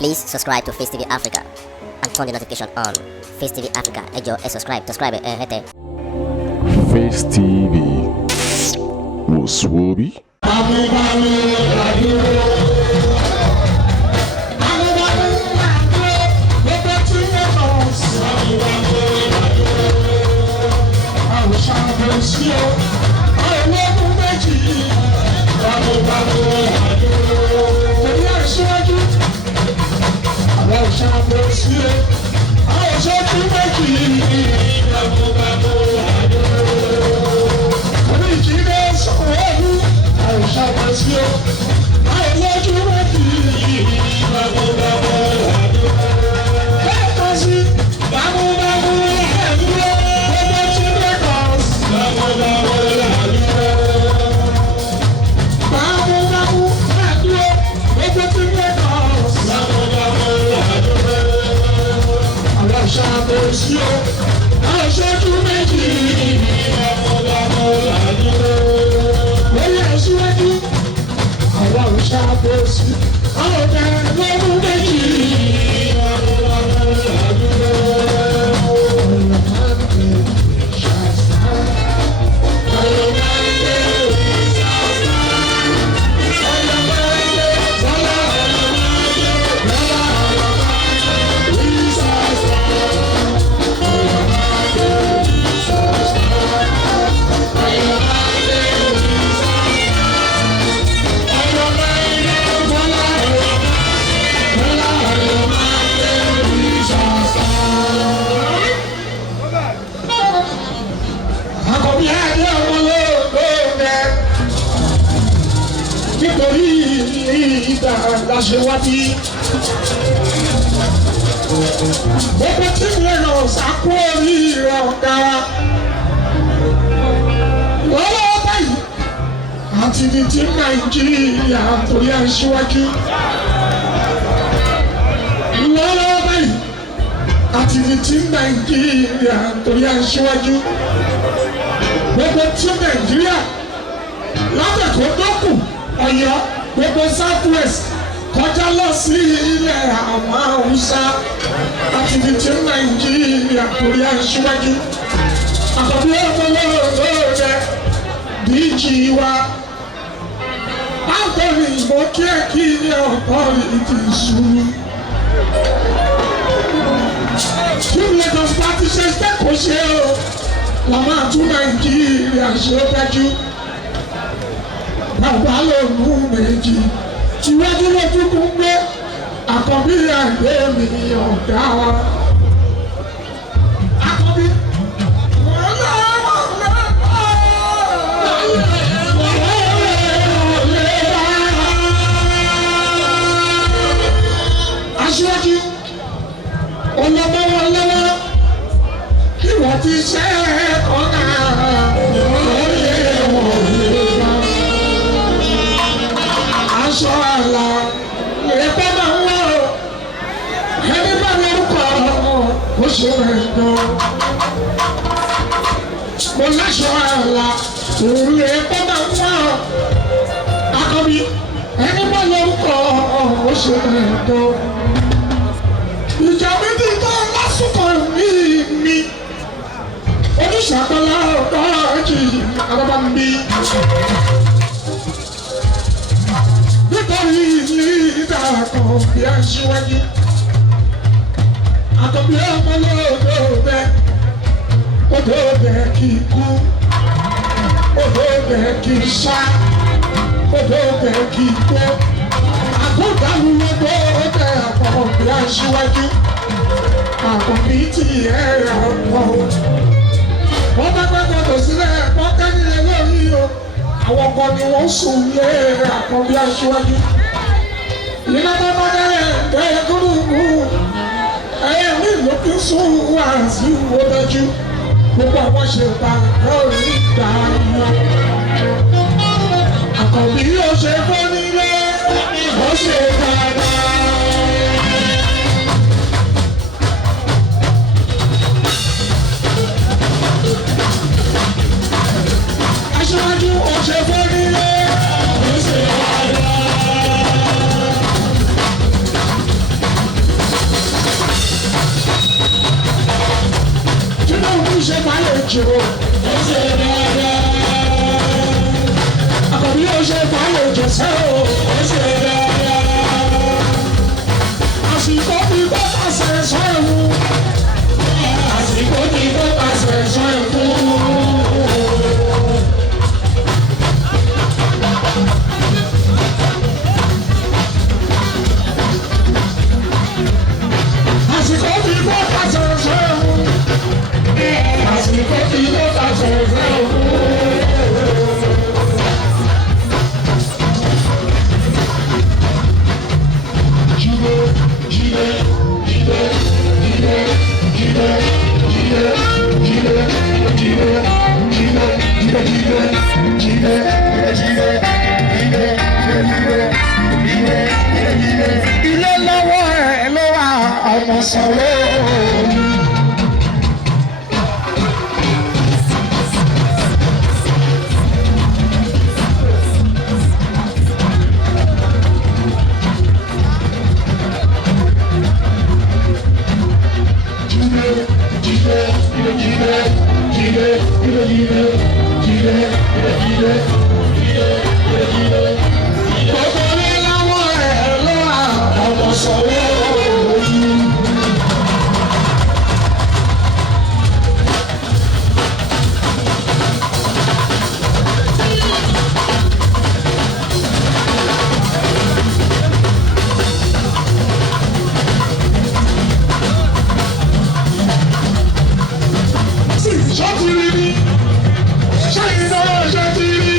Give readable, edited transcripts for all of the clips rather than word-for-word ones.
Please subscribe to Face TV Africa and turn the notification on. Face TV Africa, ẹ jọ̀ọ́ ẹ subscribe hete. Face TV was Swoby. ṣe fàlejò ó ṣe dáadáa. Àkànbí ó ṣe fàlejò sẹ́ o ó ṣe dáadáa. Àsìkò tí kò pàṣẹ sọ ẹ̀mú. Àsìkò tí kò pàṣẹ sọ ẹ̀mú. Àsìkò tí kò pàṣẹ sọ ẹ̀mú. Àsìkò tí kò pàṣẹ sọ ẹ̀mú. Ilé lọ́wọ́ ẹ̀ ló wà ọmọ sọ̀rọ̀. Ṣé ti rí ni? Ṣé iná ṣe ti rí?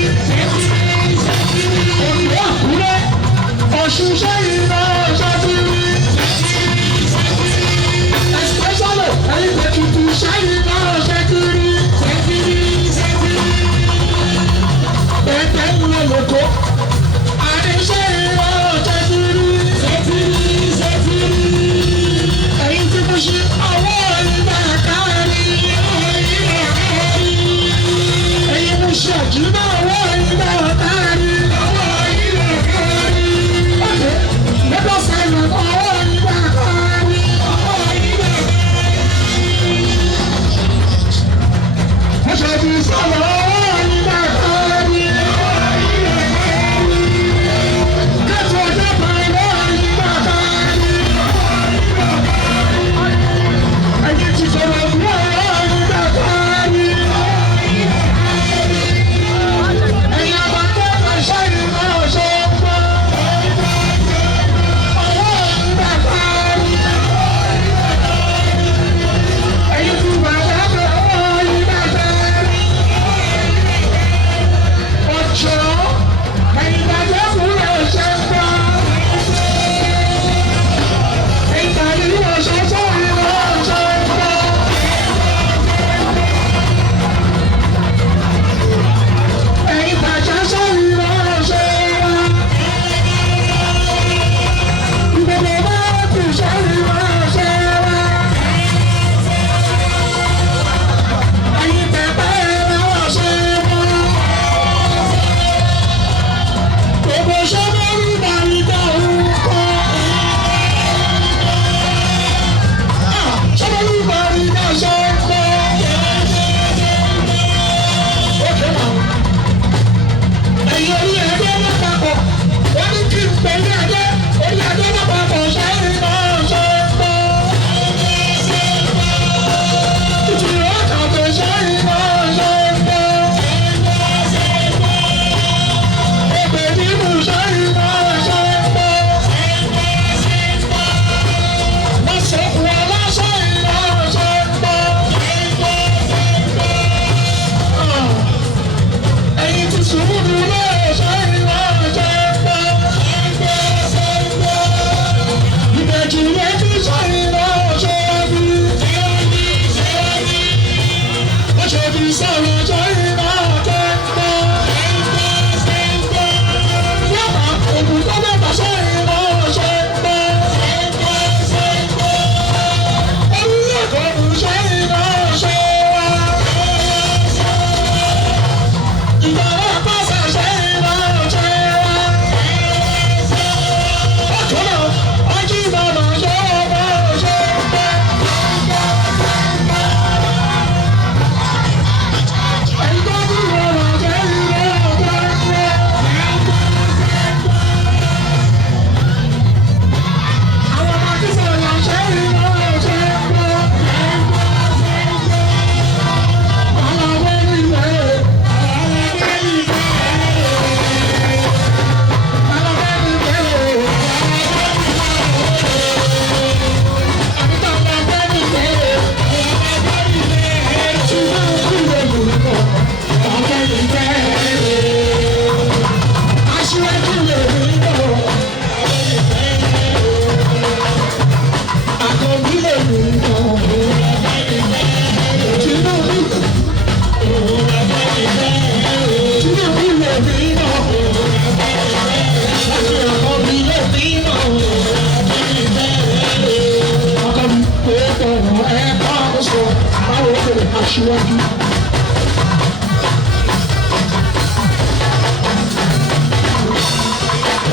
aṣíwájú.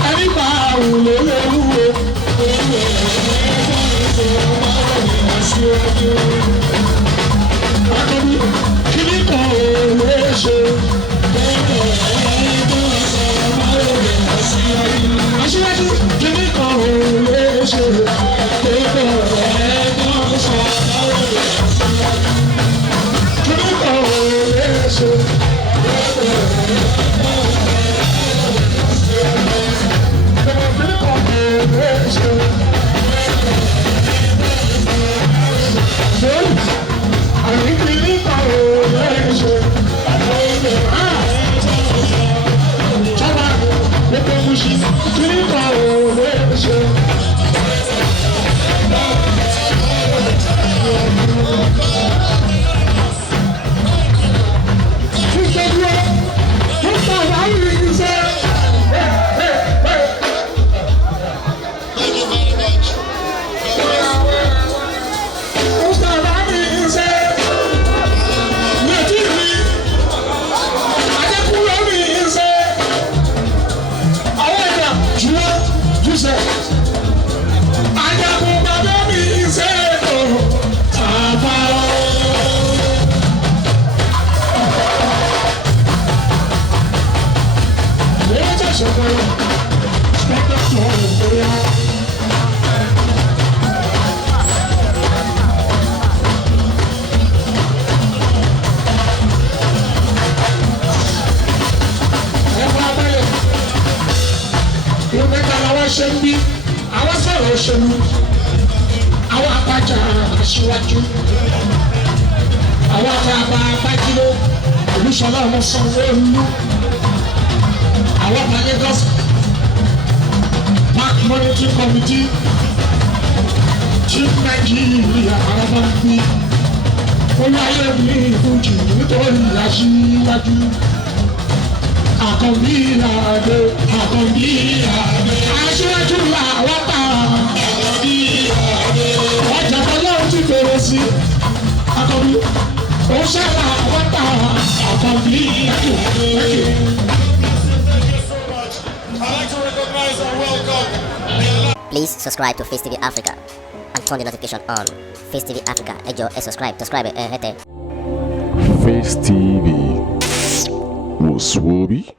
Ẹni máa wù ló léwu o. Aṣíwájú. Akọni kíní kan ò lè ṣe. Aṣíwájú kíní kan ò lè ṣe. Ṣe ń bí àwọn sọ̀rọ̀ òṣèlú àwọn apájà aṣíwájú àwọn àgbà abájílé olùsọ̀lá ọmọ Sanwó-Olú àwọn àgbà Lagos Park Monitoring Committee Chief Nigeria àwọn ń bí olùayé mi ìbùjì nítorí aṣíwájú. Àkànbí àdé, Àkànbí àdé, aṣíwájú làwọn bá. Àkànbí àdé, ọjà ọlọ́run ti bèrè sí. Àkànbí, ó ṣẹlẹ̀ àwọn bá. Àkànbí àdé. Please subscribe to Face TV Africa and turn the notification on. Face TV Africa, ẹ jọ̀ọ́ ẹ subscribe, hete. Face TV was Swoby.